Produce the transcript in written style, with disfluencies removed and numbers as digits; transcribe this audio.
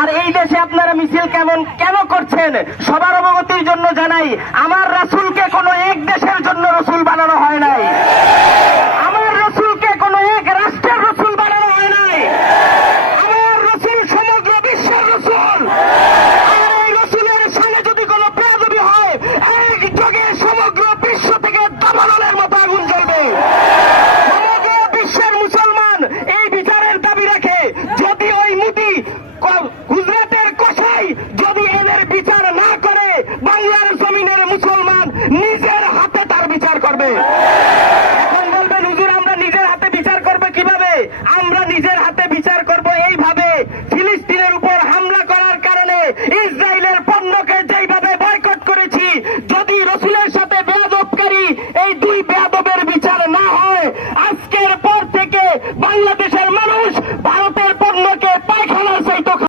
আর এই দেশে আপনারা মিছিল কেন করছেন সবার অবগতির জন্য জানাই, আমার রাসূলকে কোনো এক দেশের জন্য রাসূল বানানো হয় নাই, আমার রাসূলকে কোনো এক রাষ্ট্রের রাসূল বানানো হয় নাই, আমার রাসূল সমগ্র বিশ্বের রাসূল। আর এই রাসূলের সামনে যদি কোনো বেয়াদবি হয়, এক যোগে সমগ্র বিশ্ব থেকে দাবানলের মতো আগুন জ্বলবে। সমগ্র বিশ্বের মুসলমান এই বিচারের দাবি রাখে। যদি ওই মুদি